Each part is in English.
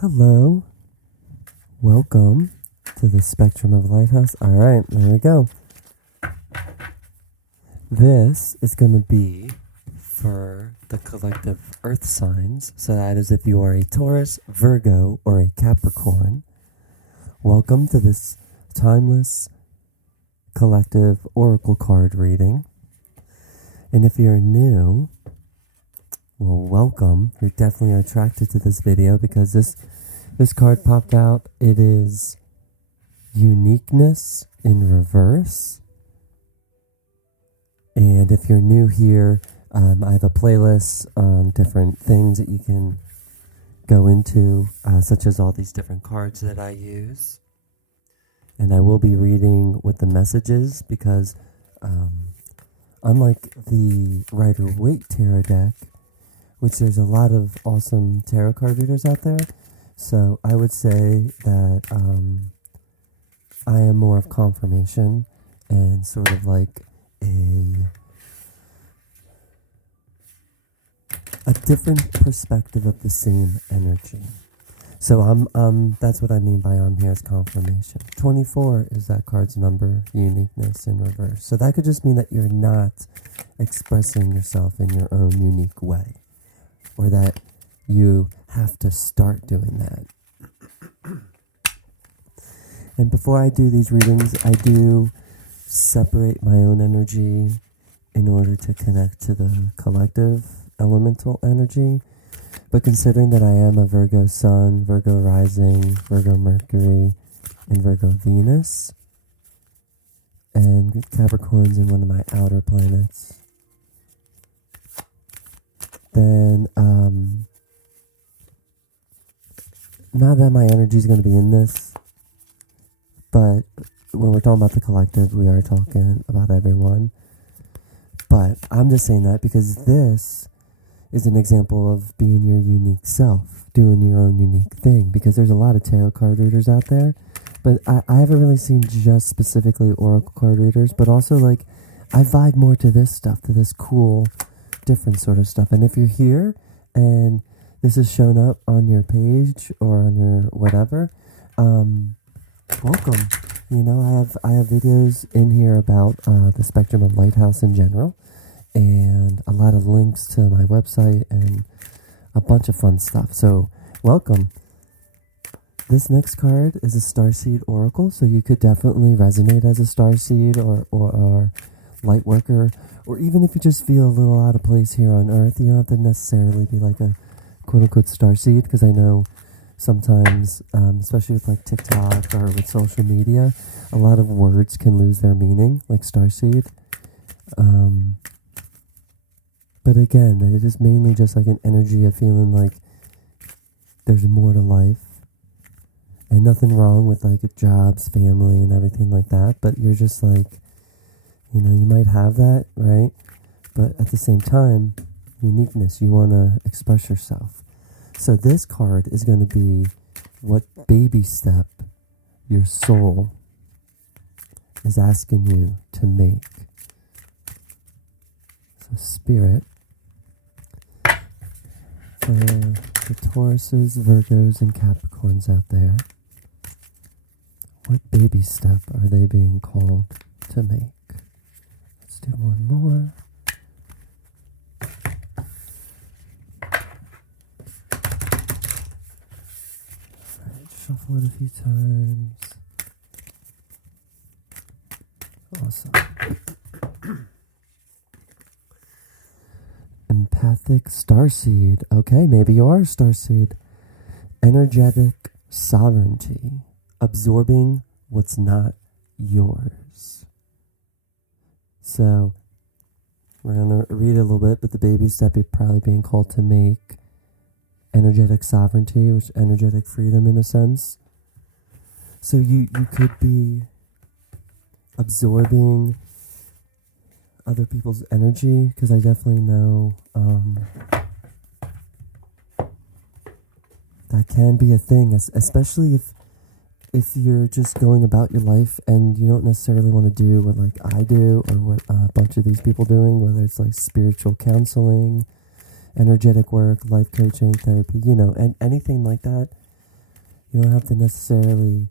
Hello, welcome to the Spectrum of Lighthouse. All right, there we go. This is going to be for the collective earth signs. So that is if you are a Taurus, Virgo, or a Capricorn. Welcome to this timeless collective oracle card reading. And if you're new, well, welcome. You're definitely attracted to this video because this card popped out. It is uniqueness in reverse. And if you're new here, I have a playlist on different things that you can go into, such as all these different cards that I use. And I will be reading with the messages because unlike the Rider-Waite Tarot deck, which there's a lot of awesome tarot card readers out there, so I would say that I am more of confirmation and sort of like a different perspective of the same energy. So that's what I mean by I'm here is confirmation. 24 is that card's number, uniqueness in reverse. So that could just mean that you're not expressing yourself in your own unique way, or that you have to start doing that. And before I do these readings, I do separate my own energy in order to connect to the collective elemental energy. But considering that I am a Virgo Sun, Virgo Rising, Virgo Mercury, and Virgo Venus, and Capricorn's in one of my outer planets, then not that my energy is going to be in this, but when we're talking about the collective, we are talking about everyone. But I'm just saying that because this is an example of being your unique self, doing your own unique thing, because there's a lot of tarot card readers out there, but I haven't really seen just specifically oracle card readers, but also like I vibe more to this stuff, to this cool, different sort of stuff. And if you're here and this has shown up on your page or on your whatever, welcome. You know, I have videos in here about the Spectrum of Lighthouse in general, and a lot of links to my website and a bunch of fun stuff. So welcome. This next card is a Starseed Oracle, so you could definitely resonate as a Starseed or light worker, or even if you just feel a little out of place here on Earth, you don't have to necessarily be like a quote-unquote Starseed, because I know sometimes, especially with like TikTok or with social media, a lot of words can lose their meaning, like Starseed. But again, it is mainly just like an energy of feeling like there's more to life. And nothing wrong with like jobs, family, and everything like that. But you're just like, you know, you might have that, right? But at the same time, uniqueness, you want to express yourself. So this card is going to be what baby step your soul is asking you to make. So Spirit, for the Tauruses, Virgos, and Capricorns out there, what baby step are they being called to make? Let's do one more. Alright, shuffle it a few times. Awesome. Empathic Starseed. Okay, maybe you are a Starseed. Energetic sovereignty. Absorbing what's not yours. So, we're going to read a little bit, but the baby step you're probably being called to make. Energetic sovereignty, which is energetic freedom in a sense. So you could be absorbing other people's energy, because I definitely know that can be a thing, especially if you're just going about your life and you don't necessarily want to do what like I do or what a bunch of these people doing, whether it's like spiritual counseling, energetic work, life coaching, therapy, you know, and anything like that. You don't have to necessarily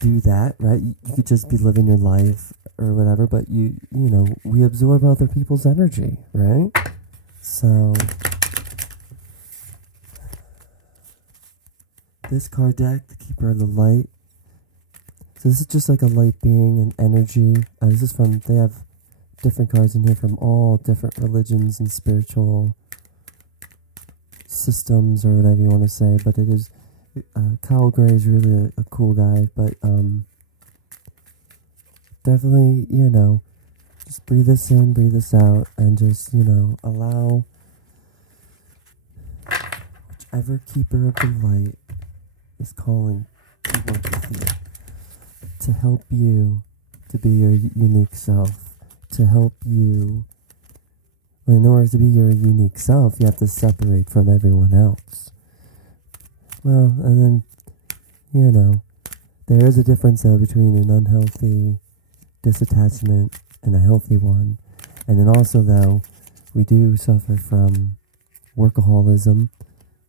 do that, right? You could just be living your life or whatever, but you know, we absorb other people's energy, right? So this card deck, the Keeper of the Light. So this is just like a light being and energy. This is from, they have different cards in here from all different religions and spiritual systems or whatever you want to say, but it is, Kyle Gray is really a cool guy, but definitely, you know, just breathe this in, breathe this out, and just, you know, allow whichever Keeper of the Light is calling to work with you, to help you to be your unique self, to help you. Well, in order to be your unique self, you have to separate from everyone else. Well, and then, you know, there is a difference though between an unhealthy disattachment and a healthy one. And then also though, we do suffer from workaholism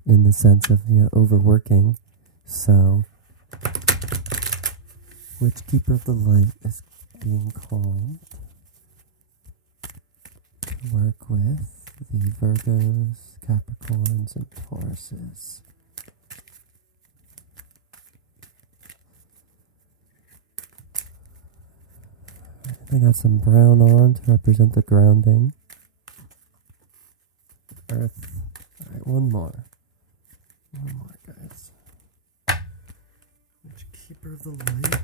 in the sense of, you know, overworking. So, which Keeper of the Light is being called to work with the Virgos, Capricorns, and Tauruses? I got some brown on to represent the grounding. Earth. Alright, one more. One more, guys. Which Keeper of the Light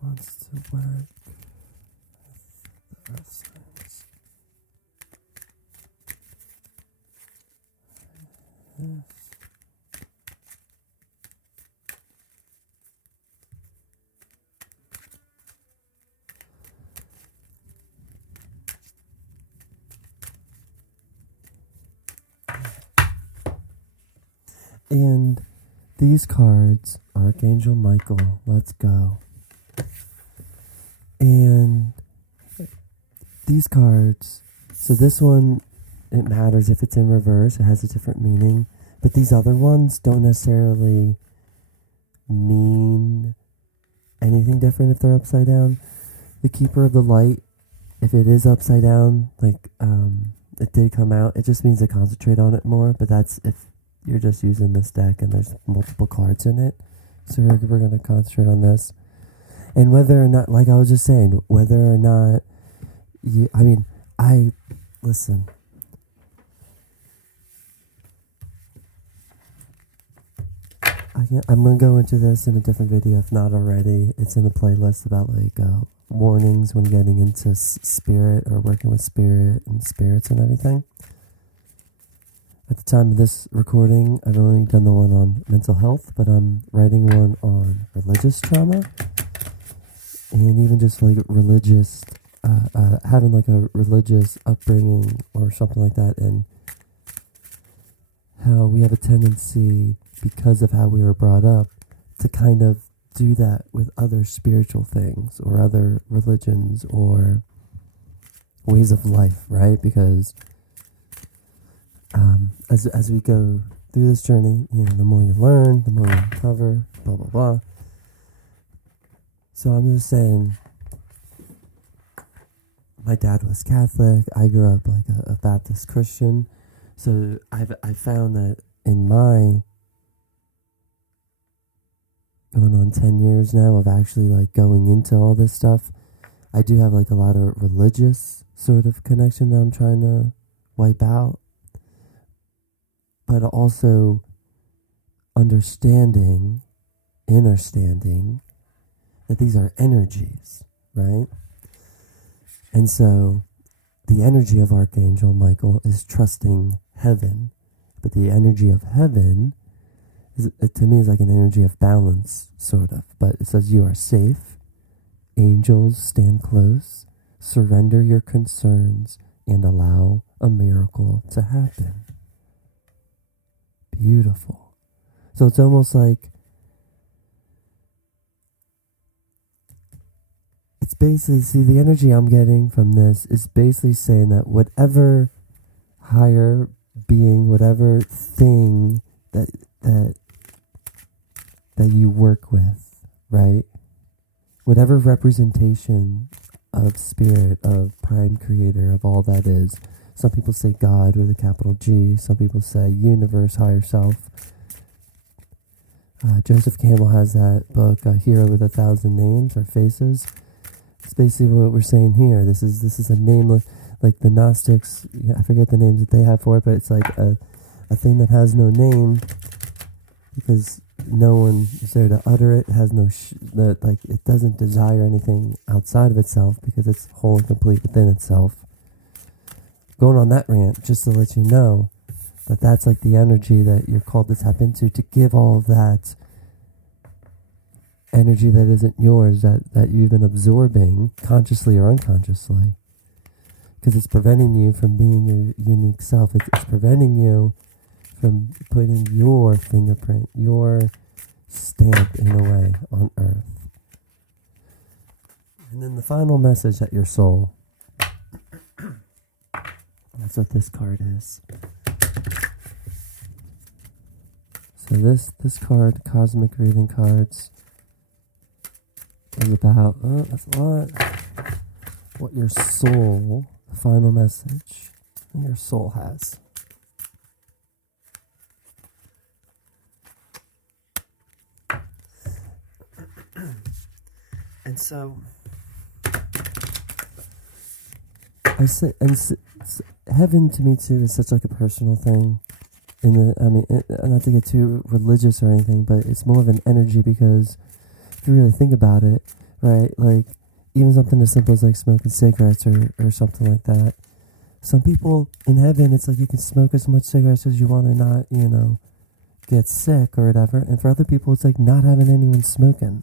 wants to work with the Earth signs? Yes. And these cards, Archangel Michael, let's go. And these cards, so this one, it matters if it's in reverse, it has a different meaning. But these other ones don't necessarily mean anything different if they're upside down. The Keeper of the Light, if it is upside down, like it did come out, it just means to concentrate on it more. But that's if you're just using this deck and there's multiple cards in it. So we're going to concentrate on this. And whether or not, like I was just saying, whether or not you, listen. I'm going to go into this in a different video if not already. It's in the playlist about like warnings when getting into spirit or working with spirit and spirits and everything. At the time of this recording, I've only done the one on mental health, but I'm writing one on religious trauma and even just like religious, having like a religious upbringing or something like that, and how we have a tendency, because of how we were brought up, to kind of do that with other spiritual things or other religions or ways of life, right? Because as we go through this journey, you know, the more you learn, the more you uncover, blah, blah, blah. So I'm just saying, my dad was Catholic. I grew up like a Baptist Christian. So I found that in my going on 10 years now of actually like going into all this stuff, I do have like a lot of religious sort of connection that I'm trying to wipe out. But also understanding that these are energies, right? And so the energy of Archangel Michael is trusting heaven. But the energy of heaven, to me, is like an energy of balance, sort of. But it says you are safe. Angels stand close. Surrender your concerns and allow a miracle to happen. Beautiful. So it's almost like, it's basically, see, the energy I'm getting from this is basically saying that whatever higher being, whatever thing that that that you work with, right? Whatever representation of spirit, of prime creator, of all that is. Some people say God with a capital G. Some people say universe, higher self. Joseph Campbell has that book, A Hero with 1,000 Names or Faces. It's basically what we're saying here. This is a nameless, like the Gnostics, I forget the names that they have for it, but it's like a thing that has no name because no one is there to utter it. It has no, like it doesn't desire anything outside of itself because it's whole and complete within itself. Going on that rant, just to let you know that that's like the energy that you're called to tap into, to give all of that energy that isn't yours, that you've been absorbing consciously or unconsciously, because it's preventing you from being your unique self. It's preventing you from putting your fingerprint, your stamp in a way on earth. And then the final message at your soul. That's what this card is. So this card, Cosmic Reading Cards, is about, that's a lot, what your soul, the final message, your soul has. And so, heaven to me too is such like a personal thing. Not to get too religious or anything, but it's more of an energy, because if you really think about it, right, like even something as simple as like smoking cigarettes or something like that. Some people in heaven, it's like you can smoke as much cigarettes as you want and not, get sick or whatever. And for other people, it's like not having anyone smoking.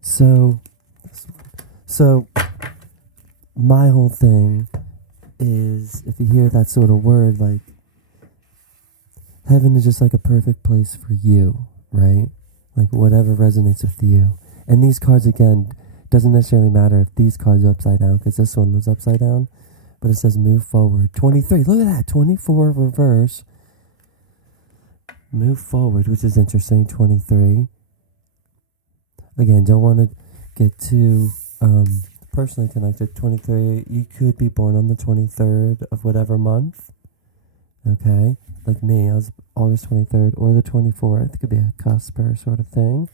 So my whole thing is, if you hear that sort of word, like heaven is just like a perfect place for you, right? Like whatever resonates with you. And these cards, again, doesn't necessarily matter if these cards are upside down, because this one was upside down, but it says move forward. 23, look at that, 24 reverse. Move forward, which is interesting, 23. Again, don't want to get too personally connected. 23, you could be born on the 23rd of whatever month. Okay, like me, I was August 23rd or the 24th. It could be a cusper sort of thing.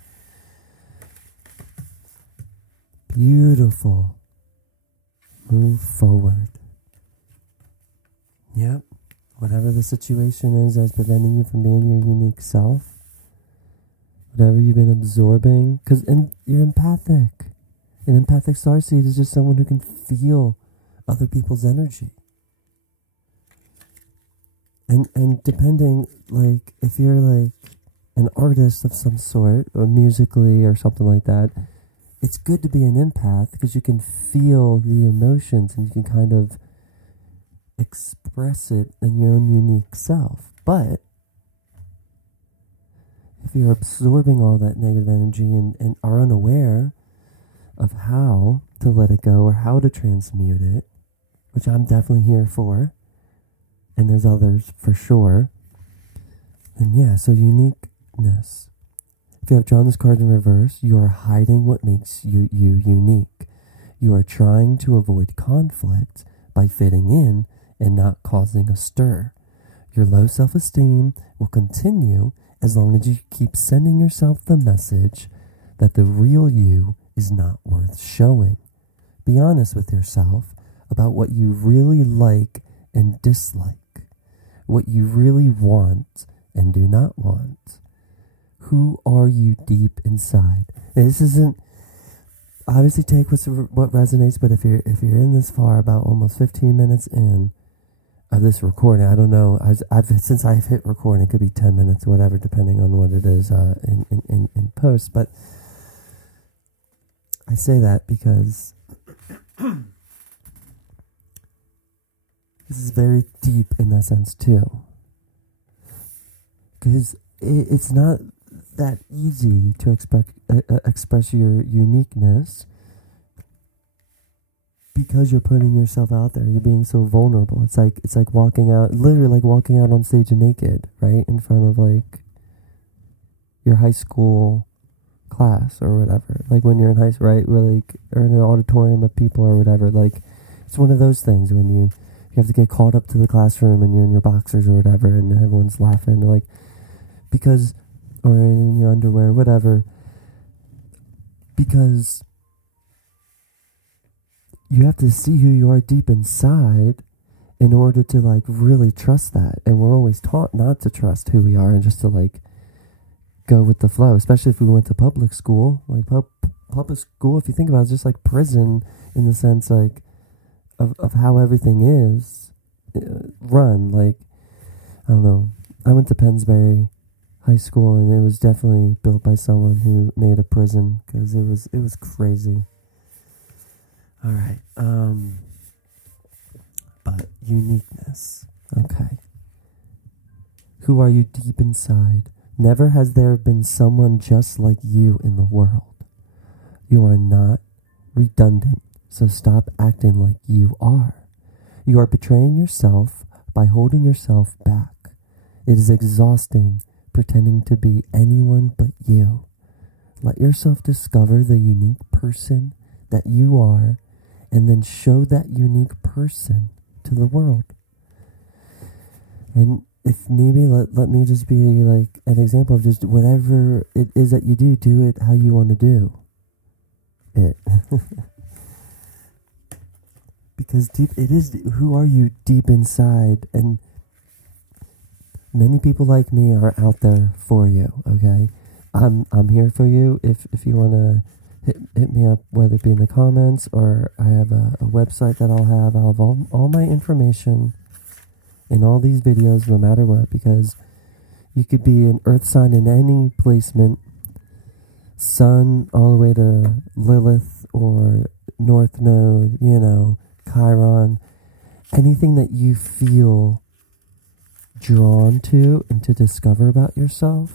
Beautiful. Move forward. Yep. Whatever the situation is that's preventing you from being your unique self, whatever you've been absorbing, because you're empathic. An empathic starseed is just someone who can feel other people's energy. And depending, like, if you're like an artist of some sort, or musically or something like that, it's good to be an empath because you can feel the emotions and you can kind of express it in your own unique self. But if you're absorbing all that negative energy and are unaware of how to let it go or how to transmute it, which I'm definitely here for, and there's others for sure, then yeah, so uniqueness. If you have drawn this card in reverse, you are hiding what makes you unique. You are trying to avoid conflict by fitting in and not causing a stir. Your low self-esteem will continue as long as you keep sending yourself the message that the real you is not worth showing. Be honest with yourself about what you really like and dislike, what you really want and do not want. Who are you deep inside? Now, this isn't, obviously take what resonates, but if you're in this far, about almost 15 minutes in of this recording, I don't know, since I've hit recording, it could be 10 minutes, whatever, depending on what it is in post, but I say that because this is very deep in that sense too, because it's not that easy to express your uniqueness because you're putting yourself out there, you're being so vulnerable. It's like walking out, literally like walking out on stage naked, right? In front of like your high school class or whatever. Like when you're in high school, right? Or like, or in an auditorium of people or whatever. Like it's one of those things when you have to get called up to the classroom and you're in your boxers or whatever and everyone's laughing. Like, because, or in your underwear, whatever. Because you have to see who you are deep inside in order to like really trust that. And we're always taught not to trust who we are and just to like go with the flow, especially if we went to public school. Like public school, if you think about it, is just like prison in the sense like of how everything is run. Like, I don't know. I went to Pennsbury High School and it was definitely built by someone who made a prison because it was crazy. All right. But uniqueness. Okay. Who are you deep inside? Never has there been someone just like you in the world. You are not redundant, so stop acting like you are. You are betraying yourself by holding yourself back. It is exhausting pretending to be anyone but you. Let yourself discover the unique person that you are and then show that unique person to the world. And if maybe let me just be like an example of just whatever it is that you do it how you want to do it. Because who are you deep inside? And many people like me are out there for you, okay? I'm here for you. If you want to hit me up, whether it be in the comments or I have a website that I'll have all my information in all these videos, no matter what, because you could be an earth sign in any placement, sun all the way to Lilith or North Node, Chiron, anything that you feel drawn to and to discover about yourself.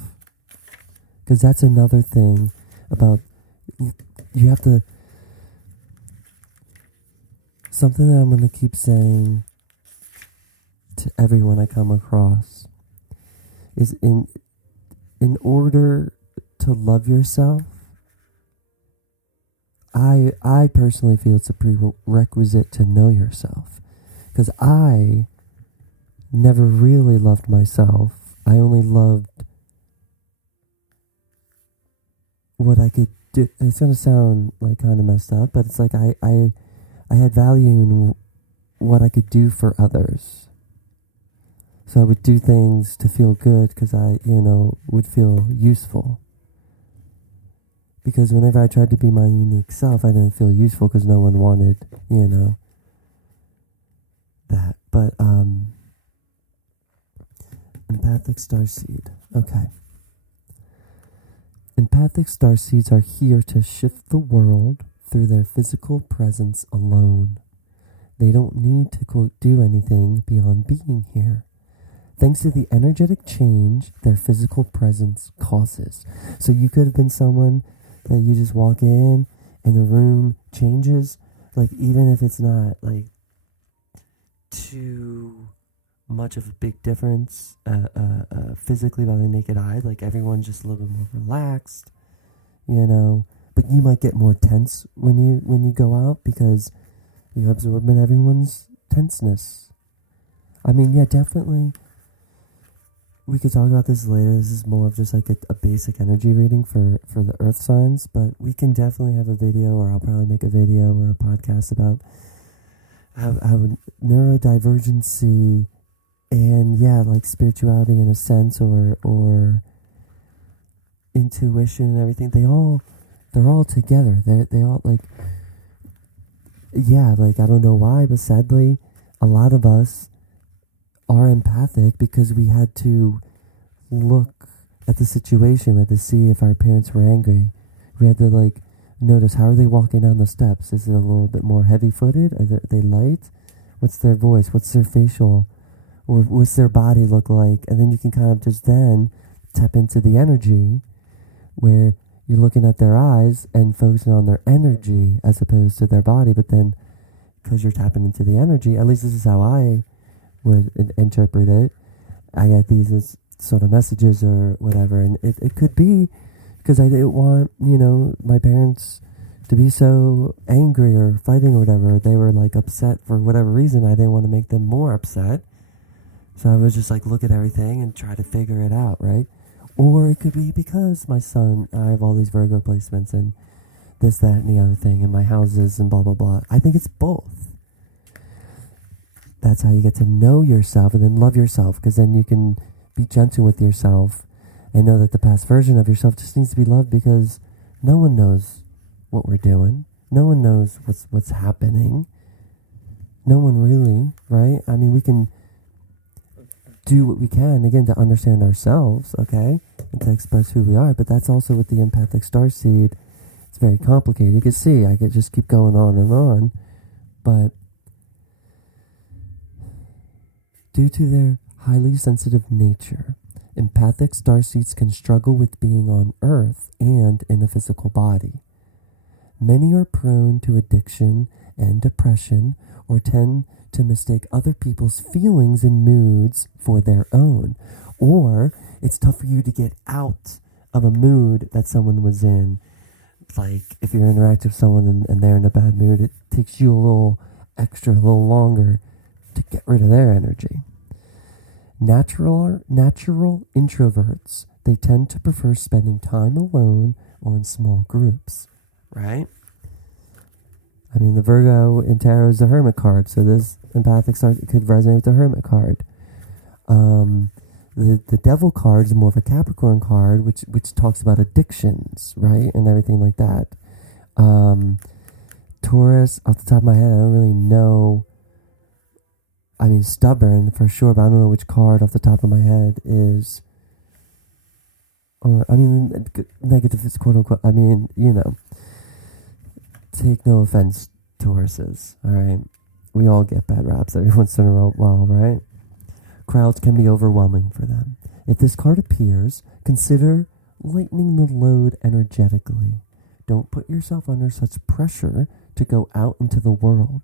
Because that's another thing about, you have to, something that I'm going to keep saying to everyone I come across is in order to love yourself, I personally feel it's a prerequisite to know yourself. Because I never really loved myself. I only loved what I could do. It's going to sound like kind of messed up, but it's like I had value in what I could do for others. So I would do things to feel good because I, would feel useful. Because whenever I tried to be my unique self, I didn't feel useful because no one wanted, that. But, empathic starseed. Okay. Empathic starseeds are here to shift the world through their physical presence alone. They don't need to, quote, do anything beyond being here. Thanks to the energetic change their physical presence causes. So you could have been someone that you just walk in and the room changes. Like, even if it's not like too much of a big difference physically by the naked eye, like everyone's just a little bit more relaxed, but you might get more tense when you go out because you're absorbing everyone's tenseness. I mean, yeah, definitely we could talk about this later. This is more of just like a basic energy reading for the earth signs, but we can definitely have a video, or I'll probably make a video or a podcast about how neurodivergency and like spirituality in a sense, or intuition and everything, they're all together. They all like I don't know why, but sadly a lot of us are empathic because we had to look at the situation. We had to see if our parents were angry. We had to notice, how are they walking down the steps? Is it a little bit more heavy-footed? Are they light? What's their voice? What's their facial? Or what's their body look like? And then you can kind of just then tap into the energy where you're looking at their eyes and focusing on their energy as opposed to their body. But then because you're tapping into the energy. At least this is how I would interpret it. I get these as sort of messages or whatever, and it could be because I didn't want, my parents to be so angry or fighting or whatever. They were like upset for whatever reason. I didn't want to make them more upset. So I was just like, look at everything and try to figure it out, right? Or it could be because I have all these Virgo placements and this, that, and the other thing, and my houses and blah, blah, blah. I think it's both. That's how you get to know yourself and then love yourself, because then you can be gentle with yourself and know that the past version of yourself just needs to be loved, because no one knows what we're doing. No one knows what's happening. No one really, right? I mean, we can do what we can, again, to understand ourselves, okay, and to express who we are, but that's also with the empathic starseed. It's very complicated. You can see I could just keep going on, but due to their highly sensitive nature, empathic starseeds can struggle with being on Earth and in a physical body. Many are prone to addiction and depression, or tend to mistake other people's feelings and moods for their own. Or it's tough for you to get out of a mood that someone was in. Like if you're interacting with someone and they're in a bad mood, it takes you a little longer to get rid of their energy. Natural introverts, they tend to prefer spending time alone or in small groups, right? I mean, the Virgo in Tarot is the Hermit card, so this empathic star could resonate with the Hermit card. The Devil card is more of a Capricorn card, which talks about addictions, right, and everything like that. Taurus, off the top of my head, I don't really know. I mean, stubborn for sure, but I don't know which card off the top of my head is. Or I mean, negative is quote unquote. I mean, take no offense, Tauruses. All right, we all get bad raps every once in a while, right? Crowds can be overwhelming for them. If this card appears, consider lightening the load energetically. Don't put yourself under such pressure to go out into the world.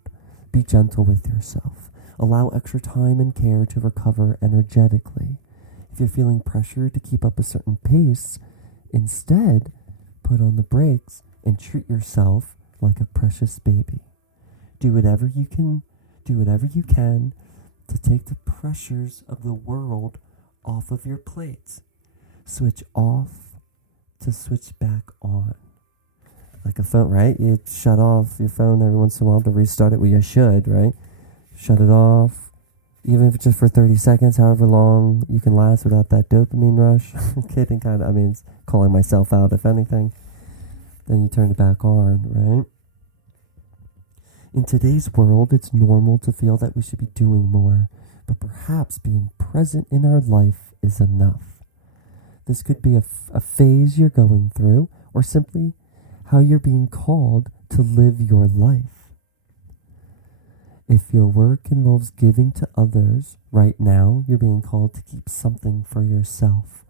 Be gentle with yourself. Allow extra time and care to recover energetically. If you're feeling pressure to keep up a certain pace, instead, put on the brakes and treat yourself like a precious baby. Do whatever you can to take the pressures of the world off of your plate. Switch off to switch back on. Like a phone, right? You shut off your phone every once in a while to restart it. Well, you should, right? Shut it off, even if it's just for 30 seconds, however long you can last without that dopamine rush. Kidding, kind of. I mean, it's calling myself out, if anything. Then you turn it back on, right? In today's world, it's normal to feel that we should be doing more, but perhaps being present in our life is enough. This could be a phase you're going through, or simply how you're being called to live your life. If your work involves giving to others, right now you're being called to keep something for yourself.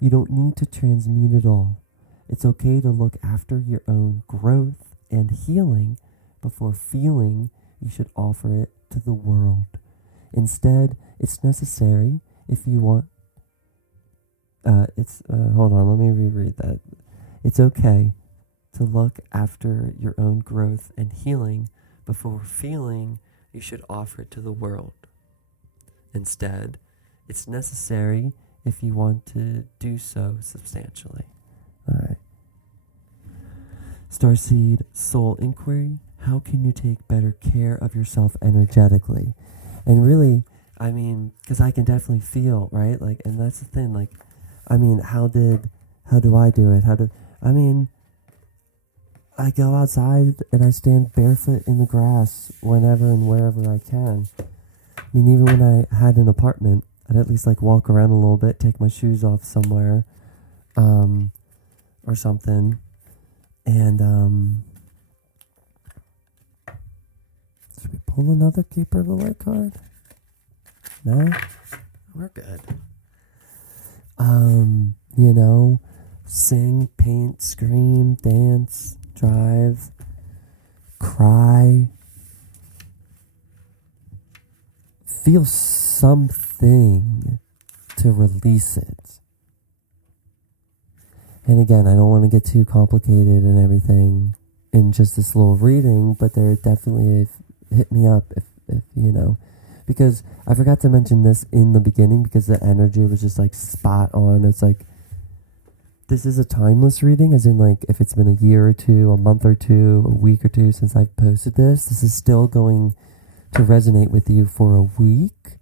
You don't need to transmute it all. It's okay to look after your own growth and healing before feeling you should offer it to the world. Instead, it's necessary if you want... hold on, let me reread that. It's okay to look after your own growth and healing before feeling you should offer it to the world. Instead, it's necessary if you want to do so substantially. All right. Starseed Soul Inquiry. How can you take better care of yourself energetically? And really, I mean, because I can definitely feel, right? Like, and that's the thing, like, I mean, how do I do it? I go outside and I stand barefoot in the grass whenever and wherever I can. I mean, even when I had an apartment, I'd at least like walk around a little bit, take my shoes off somewhere, or something. And, should we pull another Keeper of the Light card? No? We're good. Sing, paint, scream, dance, drive, cry, feel something to release it. And again, I don't want to get too complicated and everything in just this little reading, but there definitely hit me up if you know, because I forgot to mention this in the beginning because the energy was just like spot on. It's like, this is a timeless reading, as in like if it's been a year or two, a month or two, a week or two since I've posted this is still going to resonate with you for a week.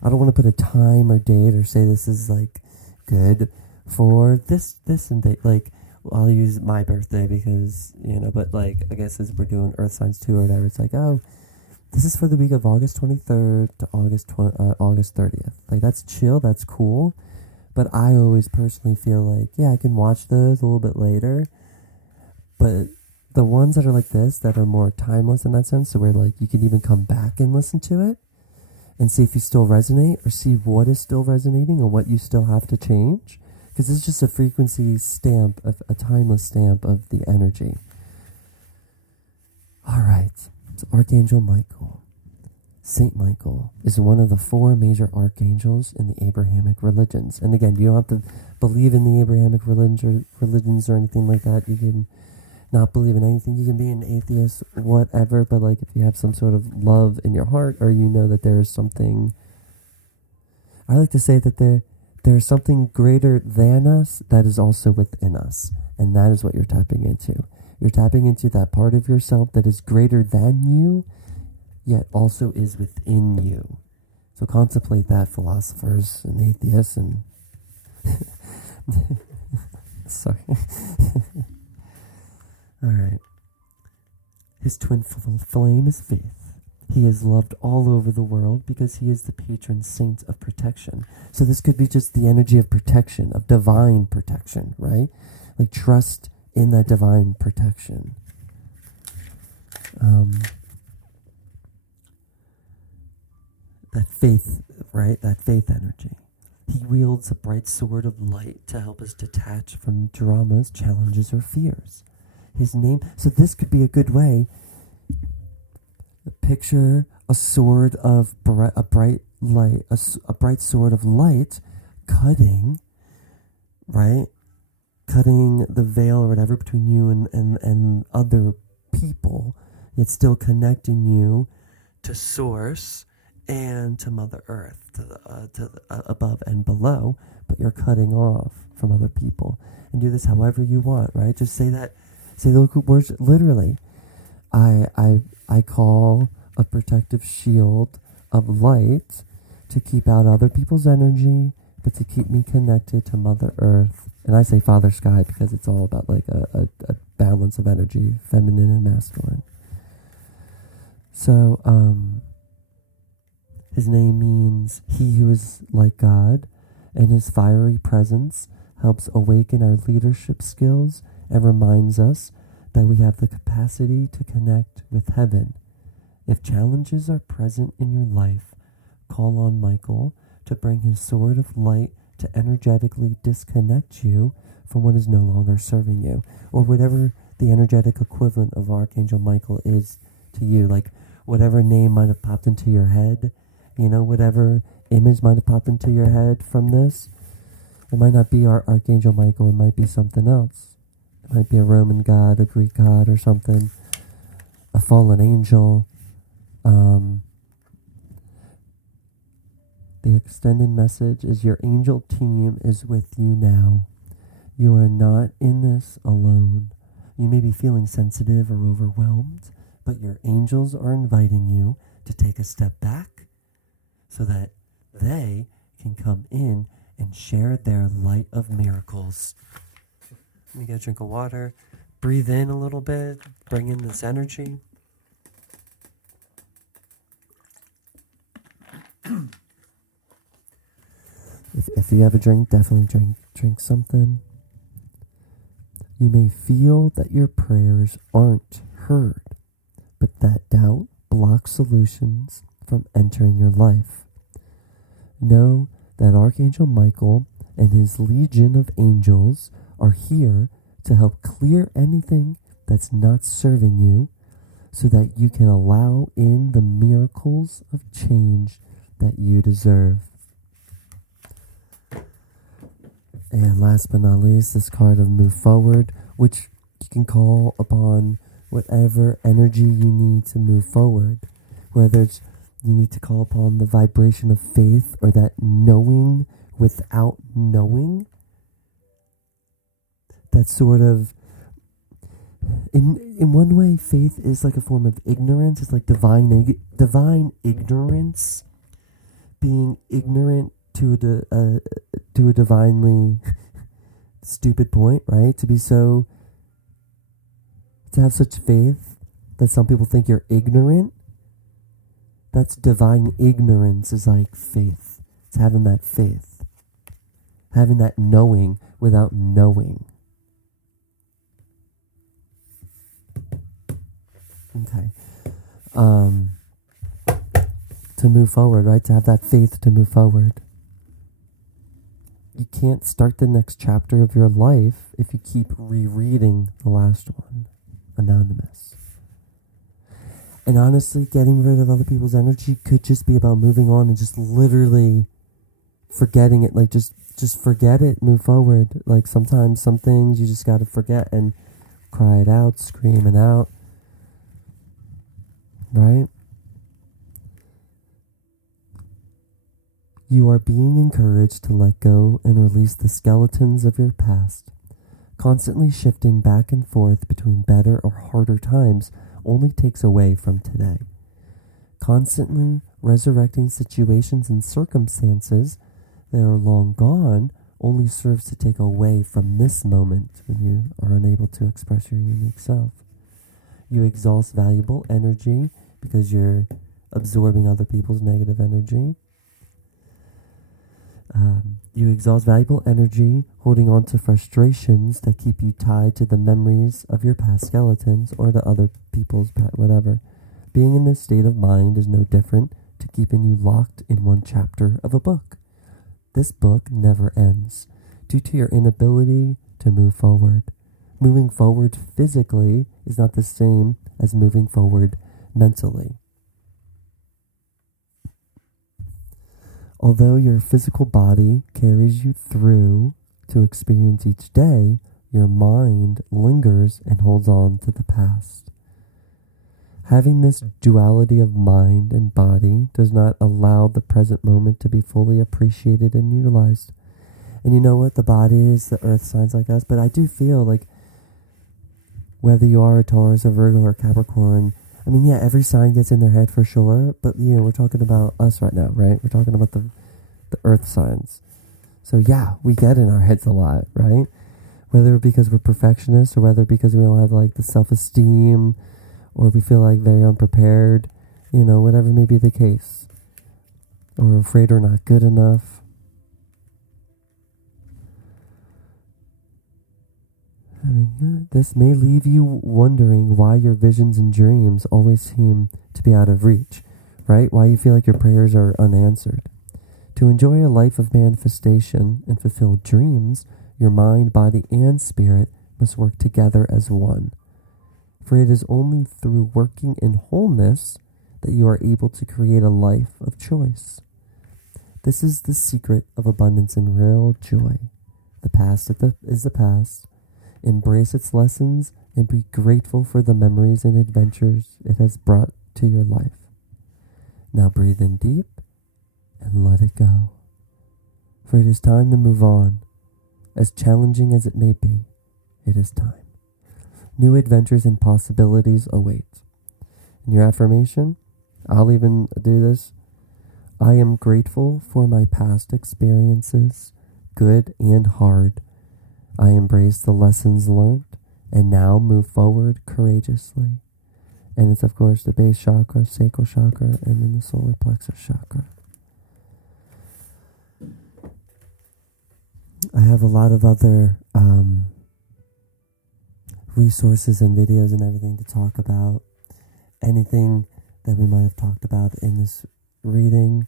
I don't want to put a time or date or say this is like good for this and date. Like, I'll use my birthday because, you know, but like, I guess as we're doing Earth Signs 2 or whatever, it's like, oh, this is for the week of August 23rd to August 30th. Like, that's chill, that's cool. But I always personally feel like, yeah, I can watch those a little bit later. But the ones that are like this, that are more timeless in that sense, so where like you can even come back and listen to it and see if you still resonate or see what is still resonating and what you still have to change. Because it's just a frequency stamp, a timeless stamp of the energy. All right. So Archangel Michael. Saint Michael is one of the 4 major archangels in the Abrahamic religions. And again, you don't have to believe in the Abrahamic religions or anything like that. You can not believe in anything. You can be an atheist, whatever. But like, if you have some sort of love in your heart, or you know that there is something, I like to say that there's something greater than us that is also within us. And that is what you're tapping into. You're tapping into that part of yourself that is greater than you, yet also is within you. So contemplate that, philosophers and atheists and sorry. All right. His twin flame is faith. He is loved all over the world because he is the patron saint of protection. So this could be just the energy of protection, of divine protection, right? Like, trust in that divine protection. That faith, right? That faith energy. He wields a bright sword of light to help us detach from dramas, challenges, or fears. His name, so this could be a good way. Picture a sword of a bright light, a bright sword of light, cutting, right? Cutting the veil or whatever between you and other people, yet still connecting you to Source and to Mother Earth, to the above and below, but you're cutting off from other people. And do this however you want, right? Just say the words literally. I call a protective shield of light to keep out other people's energy, but to keep me connected to Mother Earth. And I say Father Sky because it's all about like a balance of energy, feminine and masculine. So, his name means he who is like God, and his fiery presence helps awaken our leadership skills and reminds us that we have the capacity to connect with heaven. If challenges are present in your life, call on Michael to bring his sword of light to energetically disconnect you from what is no longer serving you, or whatever the energetic equivalent of Archangel Michael is to you. Like, whatever name might have popped into your head, you know, whatever image might have popped into your head from this. It might not be our Archangel Michael, it might be something else. It might be a Roman god, a Greek god, or something, a fallen angel. The extended message is your angel team is with you now. You are not in this alone. You may be feeling sensitive or overwhelmed, but your angels are inviting you to take a step back so that they can come in and share their light of miracles. Let me get a drink of water. Breathe in a little bit. Bring in this energy. If you have a drink, definitely drink something. You may feel that your prayers aren't heard, but that doubt blocks solutions from entering your life. Know that Archangel Michael and his legion of angels are here to help clear anything that's not serving you so that you can allow in the miracles of change that you deserve. And last but not least, this card of move forward, which you can call upon whatever energy you need to move forward. Whether it's you need to call upon the vibration of faith or that knowing without knowing. That sort of, in one way, faith is like a form of ignorance. It's like divine ignorance, being ignorant to a divinely stupid point, right? To have such faith that some people think you're ignorant. That's divine ignorance, is like faith. It's having that faith. Having that knowing without knowing. Okay. To move forward, right? To have that faith to move forward. You can't start the next chapter of your life if you keep rereading the last one. Anonymous. And honestly, getting rid of other people's energy could just be about moving on and just literally forgetting it. Like, just forget it, move forward. Like, sometimes some things you just gotta forget and cry it out, scream it out. Right? You are being encouraged to let go and release the skeletons of your past. Constantly shifting back and forth between better or harder times only takes away from today. Constantly resurrecting situations and circumstances that are long gone only serves to take away from this moment when you are unable to express your unique self. You exhaust valuable energy because you're absorbing other people's negative energy. You exhaust valuable energy holding on to frustrations that keep you tied to the memories of your past skeletons or to other people's whatever. Being in this state of mind is no different to keeping you locked in one chapter of a book. This book never ends due to your inability to move forward. Moving forward physically is not the same as moving forward mentally. Although your physical body carries you through to experience each day, your mind lingers and holds on to the past. Having this duality of mind and body does not allow the present moment to be fully appreciated and utilized. And you know what? The body is the earth signs like us, but I do feel like whether you are a Taurus or Virgo or Capricorn, I mean, yeah, every sign gets in their head for sure, but, you know, we're talking about us right now, right? We're talking about the earth signs. So, yeah, we get in our heads a lot, right? Whether because we're perfectionists or whether because we don't have, like, the self-esteem or we feel, like, very unprepared, you know, whatever may be the case. Or we're afraid we're not good enough. This may leave you wondering why your visions and dreams always seem to be out of reach, right? Why you feel like your prayers are unanswered. To enjoy a life of manifestation and fulfill dreams, your mind, body, and spirit must work together as one. For it is only through working in wholeness that you are able to create a life of choice. This is the secret of abundance and real joy. The past is the past. Embrace its lessons and be grateful for the memories and adventures it has brought to your life. Now breathe in deep and let it go. For it is time to move on. As challenging as it may be, it is time. New adventures and possibilities await. In your affirmation, I'll even do this. I am grateful for my past experiences, good and hard. I embrace the lessons learned and now move forward courageously. And it's, of course, the base chakra, sacral chakra, and then the solar plexus chakra. I have a lot of other resources and videos and everything to talk about. Anything that we might have talked about in this reading.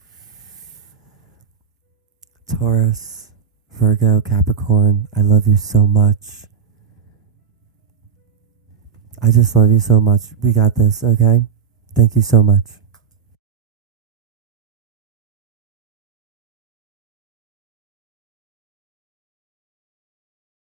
Taurus, Virgo, Capricorn, I love you so much. I just love you so much. We got this, okay? Thank you so much.